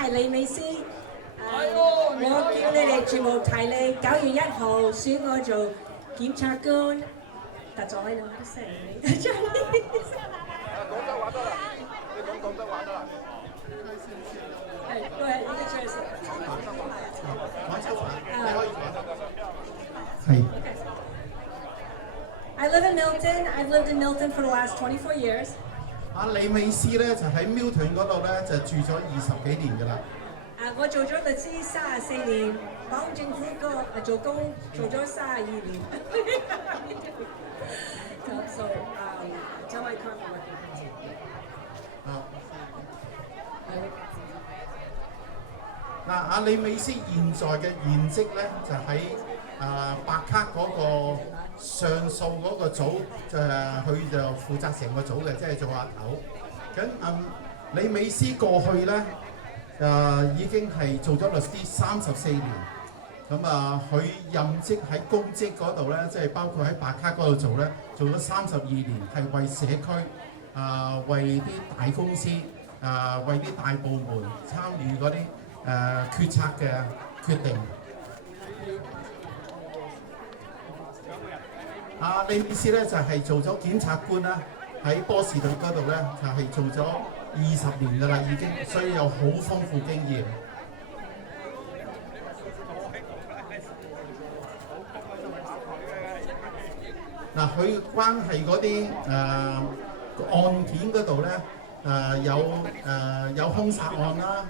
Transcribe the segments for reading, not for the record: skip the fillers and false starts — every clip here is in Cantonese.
係李美詩。我叫你哋全部提你9月1號選我做檢察官。特咗喺度，都識你。廣州話得啦，你講廣州話得啦。係，都係呢個 choice。係。I live in Milton. I've lived in Milton for the last 24 years. 李美詩咧就喺 Milton 嗰度咧就住咗20幾年㗎啦。我做咗律師34年，幫政府做工做咗32年。So, tell my current working. 嗱，李美詩現在嘅現職咧就喺白卡嗰個上訴嗰個組，佢就負責成個組嘅，即係做阿頭。咁李美詩過去咧已經係做咗律師34年。咁佢任職喺公職嗰度咧，即係包括喺白卡嗰度做咧，做咗32年，係為社區為啲大公司為啲大部門參與嗰啲決策嘅決定。李美詩咧就係做咗檢察官啦，喺波士頓嗰度咧就係做咗20年㗎啦已經，所以有好豐富經驗。佢關係嗰啲案件嗰度咧，有兇殺案啦，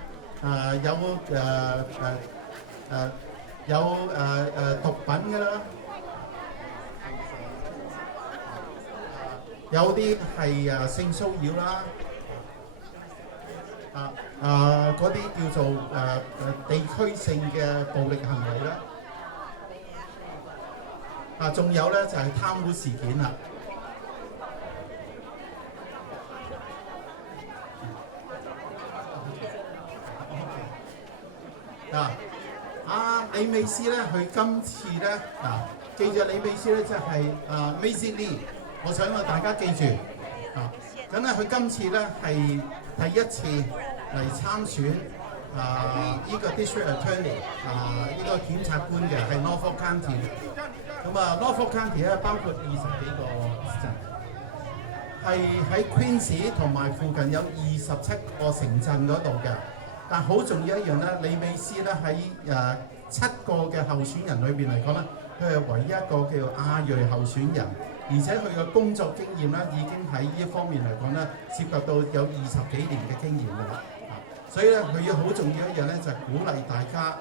有毒品㗎啦，有啲係性騷擾啦，嗰啲叫做地區性嘅暴力行為啦。仲有咧就係貪污事件啦。李美詩咧，佢今次咧記住李美詩咧就係Maisie Lee， 我想大家記住咁咧佢今次咧係第一次嚟參選呢個 District Attorney 呢個檢察官嘅係 Norfolk County。咁Norfolk County 咧包括20幾個鎮，係喺 Queens 同埋附近有27個城鎮嗰度嘅。但好重要一樣咧，李美詩咧喺7個嘅候選人裏邊嚟講咧，佢係唯一一個叫做亞裔候選人，而且佢嘅工作經驗咧已經喺呢一方面嚟講咧，涉及到有20幾年嘅經驗㗎啦。所以咧，佢要好重要一樣咧，就係鼓勵大家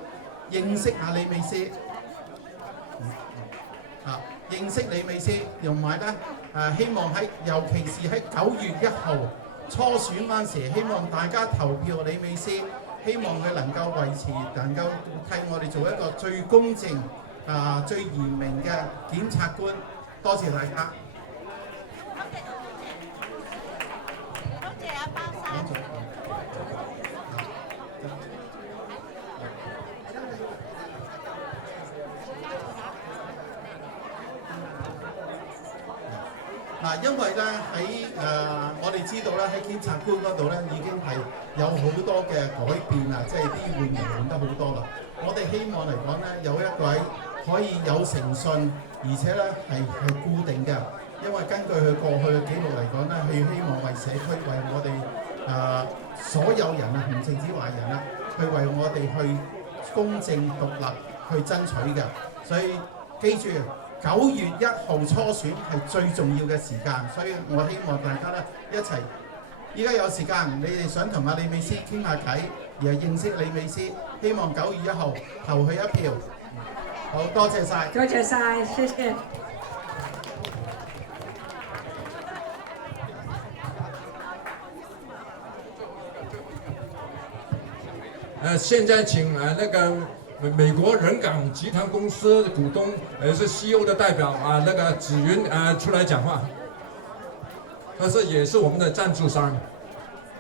認識下李美詩。認識李美詩，同埋咧希望尤其是喺9月1號初選嗰陣時，希望大家投票李美詩，希望佢能夠能夠替我哋做一個最公正最嚴明嘅檢察官。多謝大家。多謝阿包生。因為咧我哋知道咧喺檢察官嗰度咧已經係有好多嘅改變啊，即係啲換人換得好多啦。我哋希望嚟講咧有一位可以有誠信，而且咧係固定嘅，因為根據佢過去嘅記錄嚟講咧，佢希望為社區為我哋所有人啊，唔淨止華人啦，去為我哋去公正獨立去爭取嘅。所以記住。9月1號初選係最重要嘅時間，所以我希望大家咧一齊，依家有時間，你哋想同李美詩傾下偈，而係認識李美詩，希望9月1號投佢一票。好多謝晒，多謝晒，謝謝。現在請那個美國人港集團公司的股東，是 CEO 的代表那個子雲出來講話，他也是我們的贊助商。